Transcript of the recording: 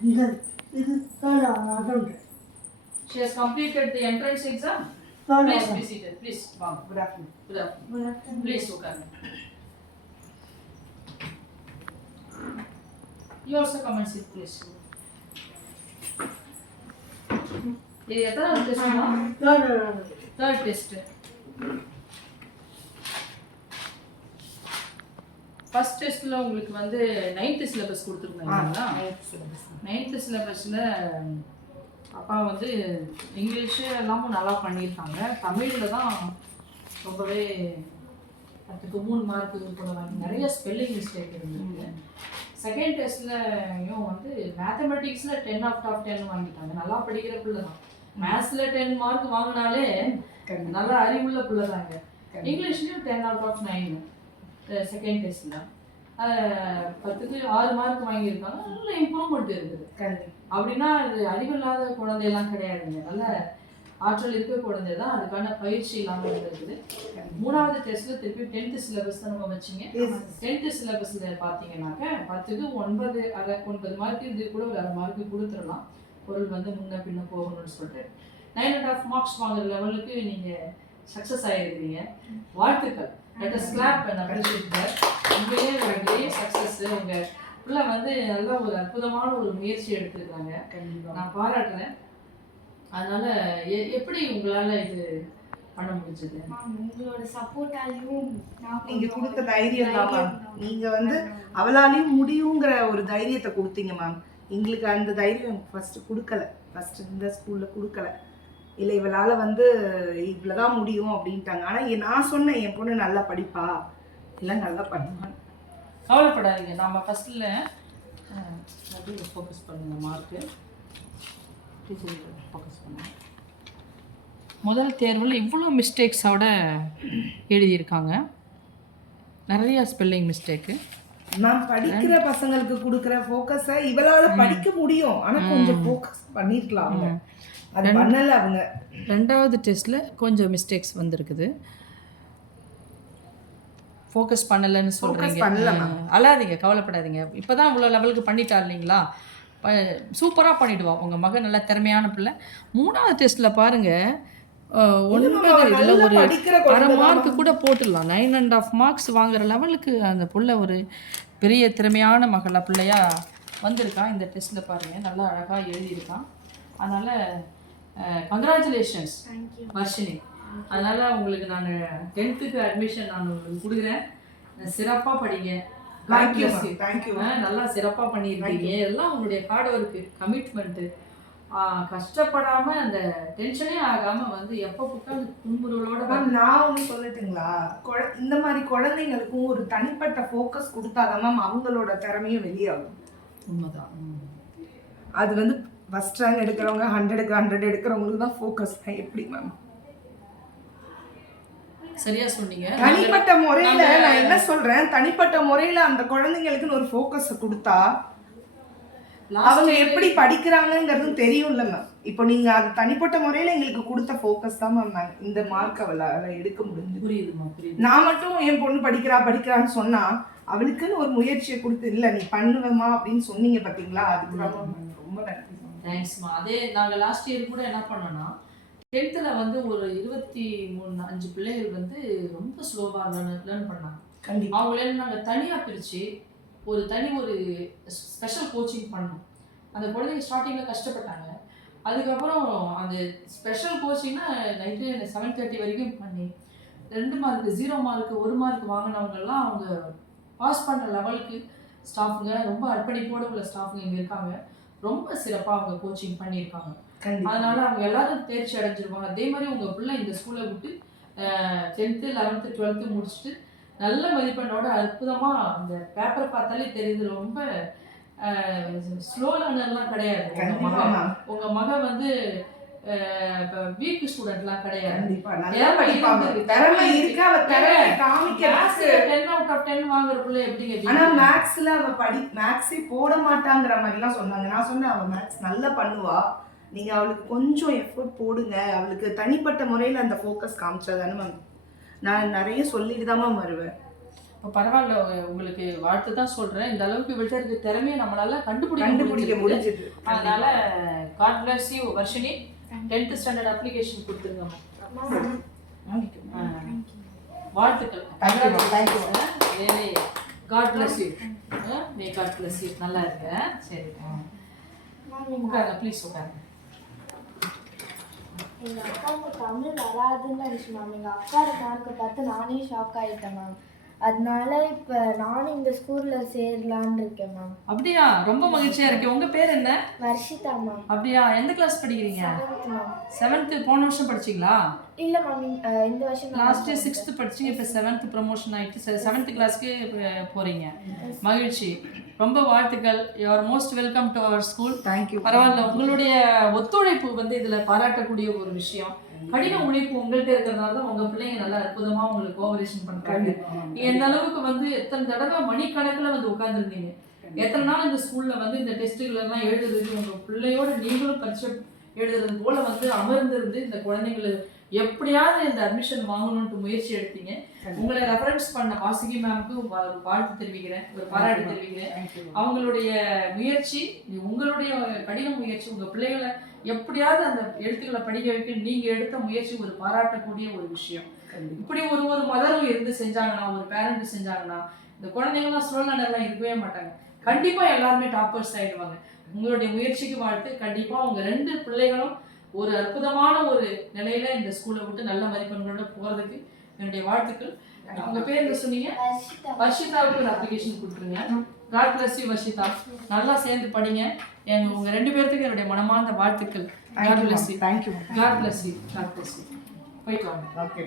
She has completed the entrance exam. Please be seated. Please, ma'am. Good afternoon. Good afternoon. Please, Sukan. You also come and sit, please. இது எத்தனாவது டெஸ்ட்மா? Third test. First டெஸ்ட்ல உங்களுக்கு வந்து 9th syllabus கொடுத்துருந்தாங்களா? 9th சிலபஸ்ல அப்பா வந்து English எல்லாமும் நல்லா பண்ணியிருக்காங்க. தமிழில் தான் ரொம்பவே 10க்கு 3 மார்க் கூட வாங்கி நிறைய ஸ்பெல்லிங் மிஸ்டேக் இருந்தது. செகண்ட் டெஸ்ட்லையும் வந்து மேத்தமெட்டிக்ஸில் 10 out of 10 வாங்கிட்டாங்க. நல்லா படிக்கிற பிள்ளை தான். மேத்ஸில் 10 மார்க் வாங்கினாலே நல்லா அறிவுள்ள பிள்ளை தாங்க. இங்கிலீஷ்லேயும் 10 out of 9 செகண்ட் டெஸ்ட்டில் 10க்கு 6 மார்க் வாங்கியிருக்காங்க. நல்ல இம்ப்ரூவ்மெண்ட் இருக்குது. அப்படின்னா அது அறிவில்லாத குழந்தையெல்லாம் கிடையாதுங்க. நல்ல ஆற்றல் இருக்க குழந்தை தான். அதுக்கான பயிற்சி இல்லாமல் இருக்குது. 3வது டெஸ்ட்டில் திருப்பி 10th சிலபஸ் தான் நம்ம வச்சிங்க. 10th சிலபஸில் பார்த்தீங்கன்னாக்க 10க்கு 9 மார்க் இது கூட ஒரு 1/2 மார்க்கு கொடுத்துடலாம். பொருள் வந்து முன்ன பின்ன போகணும்னு சொல்லிட்டு 9.5 மார்க்ஸ் வாங்குற லெவலுக்கு நீங்கள் சக்ஸஸ் ஆகிருக்கிறீங்க. வாழ்த்துக்கள். Let us clap and appreciate that. உண்மையிலே ஒரு பெரிய சக்ஸஸ். உங்கள் பிள்ளை வந்து நல்ல ஒரு அற்புதமான ஒரு முயற்சி எடுத்துருக்காங்க. நான் பாராட்டுறேன். அதனால எப்படி உங்களால் இது பண்ண முடிஞ்சது? உங்களோட சப்போர்ட்டாலையும் நீங்க கொடுத்த தைரியம் தான் மேம். நீங்க வந்து அவளாலையும் முடியுங்கிற ஒரு தைரியத்தை கொடுத்தீங்க மேம். எங்களுக்கு அந்த தைரியம் ஃபர்ஸ்ட் கொடுக்கல. ஃபர்ஸ்ட் இந்த ஸ்கூல்ல கொடுக்கல. இல்லை இவளால் வந்து இவ்வளோதான் முடியும் அப்படின்ட்டாங்க. ஆனால் நான் சொன்னேன் என் பொண்ணு நல்லா படிப்பா, இல்லை நல்லா பண்ணுவான். கவலைப்படாதீங்க. நம்ம ஃபஸ்ட்டில் ஃபோக்கஸ் பண்ணுங்க. மார்க்கு ஃபோக்கஸ் பண்ணுங்க. முதல் தேர்வில் இவ்வளோ மிஸ்டேக்ஸோட எழுதியிருக்காங்க. நிறைய ஸ்பெல்லிங் மிஸ்டேக்கு. நான் படிக்கிற பசங்களுக்கு கொடுக்குற ஃபோக்கஸை இவளால் படிக்க முடியும், ஆனால் கொஞ்சம் ஃபோக்கஸ் பண்ணியிருக்கலாம். அவங்க அது பண்ணலை. அவங்க 2வது டெஸ்ட்டில் கொஞ்சம் மிஸ்டேக்ஸ் வந்திருக்குது. ஃபோக்கஸ் பண்ணலைன்னு சொல்கிறீங்க. அழாதீங்க, கவலைப்படாதீங்க. இப்போ தான் இவ்வளோ லெவலுக்கு பண்ணிட்டா இல்லைங்களா? சூப்பராக பண்ணிவிடுவோம். உங்கள் மகன் நல்ல திறமையான பிள்ளை. 3வது டெஸ்ட்டில் பாருங்கள், 9 இதில் ஒரு 1/2 மார்க்கு கூட போட்டுடலாம். 9.5 மார்க்ஸ் வாங்குகிற லெவலுக்கு அந்த பிள்ளை ஒரு பெரிய திறமையான மகள பிள்ளையாக வந்திருக்கான். இந்த டெஸ்ட்டில் பாருங்கள், நல்லா அழகாக எழுதியிருக்கான். அதனால் கங்க்ராச்சுலேஷன்ஸ் வர்ஷினி. அதனால் உங்களுக்கு நான் 10th அட்மிஷன் நான் உங்களுக்கு கொடுக்குறேன். சிறப்பாக படிங்க. நல்லா சிறப்பாக பண்ணியிருக்கீங்க. எல்லாம் உங்களுடைய ஹார்ட் ஒர்க்கு, கமிட்மெண்ட்டு. கஷ்டப்படாமல் அந்த டென்ஷனே ஆகாமல் வந்து எப்போ புக்காந்து துன்புறோட. நான் ஒன்று சொல்லட்டுங்களா? இந்த மாதிரி குழந்தைங்களுக்கும் ஒரு தனிப்பட்ட ஃபோக்கஸ் கொடுத்தாதான் மேம் அவங்களோட திறமையும் வெளியாகும். உண்மைதான். அது வந்து ஃபஸ்ட் ரேங்க் எடுக்கிறவங்க 100க்கு 100 எடுக்கிறவங்களுக்கு தான் ஃபோக்கஸ் தான். எப்படி மேம்? சரியா சொன்னீங்க. தனிப்பட்ட முறையில் நான் என்ன சொல்கிறேன், தனிப்பட்ட முறையில் அந்த குழந்தைங்களுக்குன்னு ஒரு ஃபோக்கஸை கொடுத்தா அவங்க எப்படி படிக்கிறாங்கங்கிறதும் தெரியும்ல மேம். இப்போ நீங்கள் அது தனிப்பட்ட முறையில் எங்களுக்கு கொடுத்த ஃபோக்கஸ் தான் மேம் நாங்கள் இந்த மார்க் அவளால் எடுக்க முடிஞ்சு. புரியுதுமா? புரியுது. நான் மட்டும் என் பொண்ணு படிக்கிறான்னு சொன்னால் அவளுக்குன்னு ஒரு முயற்சியை கொடுத்து இல்லை நீ பண்ணுவேமா அப்படின்னு சொன்னீங்க பார்த்தீங்களா? அதுக்கு ரொம்ப நன்றி. தேங்க்ஸ்மா. அதே நாங்கள் லாஸ்ட் இயர் கூட என்ன பண்ணோன்னா 10th வந்து ஒரு 23-5 பிள்ளைகள் வந்து ரொம்ப ஸ்லோவாக லேர்ன் பண்ணாங்க. கண்டிப்பாக அவங்கள நாங்கள் தனியாக பிரித்து ஒரு ஸ்பெஷல் கோச்சிங் பண்ணோம். அந்த குழந்தைங்க ஸ்டார்டிங்கில் கஷ்டப்பட்டாங்க. அதுக்கப்புறம் அந்த ஸ்பெஷல் கோச்சிங்னா நைட்டு 7:30 வரைக்கும் பண்ணி 2 மார்க்கு 0 மார்க்கு 1 மார்க் வாங்கினவங்கெல்லாம் அவங்க பாஸ் பண்ணுற லெவலுக்கு ஸ்டாஃபுங்க, ரொம்ப அர்ப்பணிப்போடு உள்ள ஸ்டாஃபுங்க இங்கே இருக்காங்க. ரொம்ப சிறப்பாக அவங்க கோச்சிங் பண்ணியிருக்காங்க. அதனால அவங்க எல்லாரும் தேர்ச்சி அடைஞ்சிருவாங்க. அதே மாதிரி உங்கள் பிள்ளை இந்த ஸ்கூலை விட்டு 10th 11th 12th முடிச்சுட்டு நல்ல மதிப்பெண்ணோட அற்புதமாக அந்த பேப்பரை பார்த்தாலே தெரியுது. ரொம்ப ஸ்லோ லேர்னர்லாம் கிடையாது. உங்கள் மக வந்து வீக் ஸ்டூடெண்ட்லாம் கிடையாது. 10 out of 10 வாங்குற பிள்ளை எப்படிங்க? ஆனால் மேக்ஸில் அவள் மேக்ஸே போட மாட்டாங்கிற மாதிரிலாம் சொன்னாங்க. நான் சொன்னேன் அவள் மேக்ஸ் நல்லா பண்ணுவா, நீங்கள் அவளுக்கு கொஞ்சம் எஃபோர்ட் போடுங்க. அவளுக்கு தனிப்பட்ட முறையில் அந்த ஃபோக்கஸ் காமிச்சா தானே மேம். நான் நிறைய சொல்லிட்டு தான் மேம் வருவேன். இப்போ பரவாயில்ல, உங்களுக்கு வாழ்த்து தான் சொல்கிறேன். இந்த அளவுக்கு இவள்கிட்ட இருக்க திறமையை நம்மளால கண்டுபிடிக்க கண்டுபிடிக்க முடிஞ்சது. முடிஞ்சது. அதனால God bless you Varshini. 10th standard application கொடுத்துருங்கம்மா. வாழ்த்துக்கள். Very God bless you. May God bless you. நல்லா இருக்கு. சரி, உட்காருங்க ப்ளீஸ், உட்காருங்க. எங்கள் அக்காவுக்கு தமிழ் வராதுன்னு நினச்சி மேம். எங்கள் அக்காவோட மார்க்கை பார்த்து நானே ஷாக் ஆகிட்டேன் மேம். அதனால இப்போ நானும் இந்த ஸ்கூலில் சேரலான்னு இருக்கேன் மேம். அப்படியா? ரொம்ப மகிழ்ச்சியா இருக்கு. உங்க பேர் என்ன? வர்ஷிதா மேம். அப்படியா? எந்த கிளாஸ் படிக்கிறீங்க? 7th ma'am. 7th. போன வருஷம் படிச்சீங்களா? இல்லை மேம், இந்த வருஷம் லாஸ்ட் 6th படிச்சீங்க, இப்போ 7th ப்ரமோஷன் ஆயிட்டு 7th கிளாஸ்க்கு போறீங்க. மகிழ்ச்சி, ரொம்ப வாழ்த்துக்கள். You are most welcome to our school. Thank you. பரவாயில்ல, உங்களுடைய ஒத்துழைப்பு வந்து இதுல பாராட்டக்கூடிய ஒரு விஷயம். கடின உழைப்பு உங்கள்கிட்ட இருக்கிறதுனால தான் உங்க பிள்ளைங்க நல்லா அற்புதமா உங்களுக்கு கோஆபரேஷன் பண்றாங்க. நீங்க எந்த அளவுக்கு வந்து எத்தனை தடவை மணிக்கணக்கில் வந்து உட்கார்ந்துருந்தீங்க, எத்தனை நாள் இந்த ஸ்கூல்ல வந்து இந்த டெஸ்ட்டுகள் எல்லாம் எழுதுறது, உங்க பிள்ளையோட நீங்களும் பரிசை எழுதுறது போல வந்து அமர்ந்திருந்து இந்த குழந்தைங்களை எப்படியாவது இந்த அட்மிஷன் வாங்கணும்னு முயற்சி எடுத்தீங்க. உங்களை ரெஃபரன்ஸ் பண்ண வாசுகி மேம்க்கு வாழ்த்து தெரிவிக்கிறேன், ஒரு பாராட்டு தெரிவிக்கிறேன். அவங்களுடைய முயற்சி, உங்களுடைய கடின முயற்சி, உங்க பிள்ளைகளை எப்படியாவது அந்த எழுத்துக்களை படிக்க வைக்க நீங்க எடுத்த முயற்சி ஒரு பாராட்டக்கூடிய ஒரு விஷயம். இப்படி ஒரு மதரும் இருந்து செஞ்சாங்கன்னா, ஒரு பேரண்ட் செஞ்சாங்கன்னா, இந்த குழந்தைங்கலாம் ஸ்லோலனர்லாம் இருக்கவே மாட்டாங்க. கண்டிப்பா எல்லாருமே டாப்பர்ஸ் ஆயிடுவாங்க. உங்களுடைய முயற்சிக்கு வாழ்த்து. கண்டிப்பா உங்க 2 பிள்ளைகளும் ஒரு அற்புதமான ஒரு நிலையில இந்த ஸ்கூலை விட்டு நல்ல மதிப்பெண்களோட போறதுக்கு என்னுடைய வாழ்த்துக்கள். உங்க பேர் என்ன சொன்னீங்க? வர்ஷிதாவுக்கு ஒரு அப்ளிகேஷன் கொடுத்துருங்க. God bless you Varshitha. நல்லா சேர்ந்து படிங்க. உங்க 2 பேர்த்துக்கு என்னுடைய மனமார்ந்த வாழ்த்துக்கள். God bless you. Thank you. God bless you. God bless you. போயிட்டு வாங்க. ஓகே.